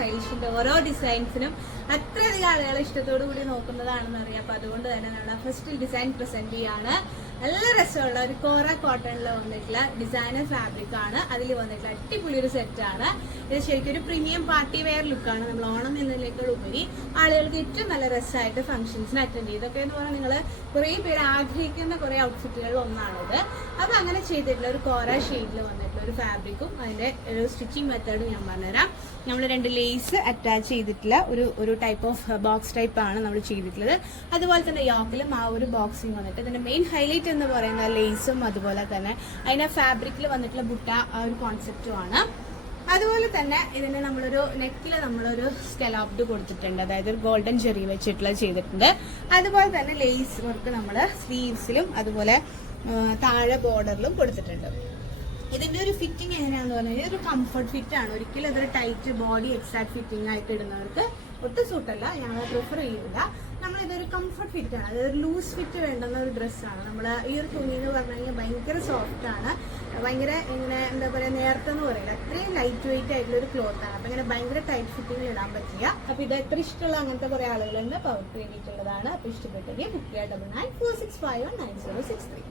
സ്റ്റൈലിഷിന്റെ ഓരോ ഡിസൈൻസിനും അത്രയധികം ആളുകൾ ഇഷ്ടത്തോടു കൂടി നോക്കുന്നതാണെന്ന് അറിയാം. അപ്പൊ അതുകൊണ്ട് തന്നെ നമ്മുടെ ഫസ്റ്റ് ഡിസൈൻ പ്രസന്റ് ചെയ്യാണ്. നല്ല രസമുള്ള ഒരു കോറ കോട്ടണിൽ വന്നിട്ടുള്ള ഡിസൈനർ ഫാബ്രിക് ആണ്. അതിൽ വന്നിട്ടുള്ള അടിപൊളി ഒരു സെറ്റാണ്. ഇത് ശരിക്കും ഒരു പ്രീമിയം പാർട്ടി വെയർ ലുക്കാണ്. നമ്മൾ ഓണം എന്നതിനേക്കാൾ ഉപരി ആളുകൾക്ക് ഏറ്റവും നല്ല രസമായിട്ട് ഫംഗ്ഷൻസിന് അറ്റൻഡ് ചെയ്യും. ഇതൊക്കെ എന്ന് പറഞ്ഞാൽ നിങ്ങൾ കുറേ പേര് ആഗ്രഹിക്കുന്ന കുറെ ഔട്ട്ഫിറ്റുകളിൽ ഒന്നാണിത്. അപ്പൊ അങ്ങനെ ചെയ്തിട്ടുള്ള ഒരു കോറ ഷെയ്ഡിൽ വന്നിട്ടുള്ള ഒരു ഫാബ്രിക്കും അതിന്റെ ഒരു സ്റ്റിച്ചിങ് മെത്തേഡും ഞാൻ പറഞ്ഞുതരാം. നമ്മൾ 2 ലേസ് അറ്റാച്ച് ചെയ്തിട്ടുള്ള ഒരു ടൈപ്പ് ഓഫ് ബോക്സ് ടൈപ്പ് ആണ് നമ്മൾ ചെയ്തിട്ടുള്ളത്. അതുപോലെ തന്നെ യോക്കിലും ആ ഒരു ബോക്സിങ് വന്നിട്ട് ഇതിന്റെ മെയിൻ ഹൈലൈറ്റ് എന്ന് പറയുന്ന ലേസും അതുപോലെ തന്നെ അതിന്റെ ഫാബ്രിക്കിൽ വന്നിട്ടുള്ള ബുട്ട ആ ഒരു കോൺസെപ്റ്റുമാണ്. അതുപോലെ തന്നെ ഇതിന് നമ്മളൊരു നെക്കിൽ നമ്മളൊരു സ്കലോപ്ഡ് കൊടുത്തിട്ടുണ്ട്, അതായത് ഒരു ഗോൾഡൻ ജെറി വെച്ചിട്ടുള്ള ചെയ്തിട്ടുണ്ട്. അതുപോലെ തന്നെ ലേസ് വർക്ക് നമ്മൾ സ്ലീവ്സിലും അതുപോലെ താഴെ ബോർഡറിലും കൊടുത്തിട്ടുണ്ട്. ഇതിന്റെ ഒരു ഫിറ്റിംഗ് എങ്ങനെയാണെന്ന് പറഞ്ഞാൽ ഒരു കംഫർട്ട് ഫിറ്റ് ആണ്. ഒരിക്കലും അതൊരു ടൈറ്റ് ബോഡി എക്സാക്ട് ഫിറ്റിംഗ് ആയിട്ട് ഇടുന്നവർക്ക് ഒട്ടും സൂട്ടല്ല, ഞങ്ങൾ പ്രിഫർ ചെയ്യില്ല. നമ്മളിതൊരു കംഫർട്ട് ഫിറ്റ് ആണ്, അതായത് ലൂസ് ഫിറ്റ് വേണ്ടുന്ന ഒരു ഡ്രസ്സാണ്. നമ്മൾ ഈ ഒരു തുണി എന്ന് പറഞ്ഞു കഴിഞ്ഞാൽ ഭയങ്കര സോഫ്റ്റ് ആണ്, ഭയങ്കര ഇങ്ങനെ എന്താ പറയുക നേർത്തെന്ന് പറയില്ല, അത്രയും ലൈറ്റ് വെയിറ്റ് ആയിട്ടുള്ള ഒരു ക്ലോത്ത് ആണ്. അപ്പൊ ഇങ്ങനെ ഭയങ്കര ടൈറ്റ് ഫിറ്റിംഗിൽ ഇടാൻ പറ്റില്ല. അപ്പൊ ഇത് എത്ര ഇഷ്ടമുള്ള അങ്ങനത്തെ കുറെ ആളുകളുണ്ട്. അപ്പൊ അവർക്ക് വേണ്ടിയിട്ടുള്ളതാണ്. അപ്പൊ ഇഷ്ടപ്പെട്ടെങ്കിൽ ബുക്ക് ചെയ്യാം 9946519063.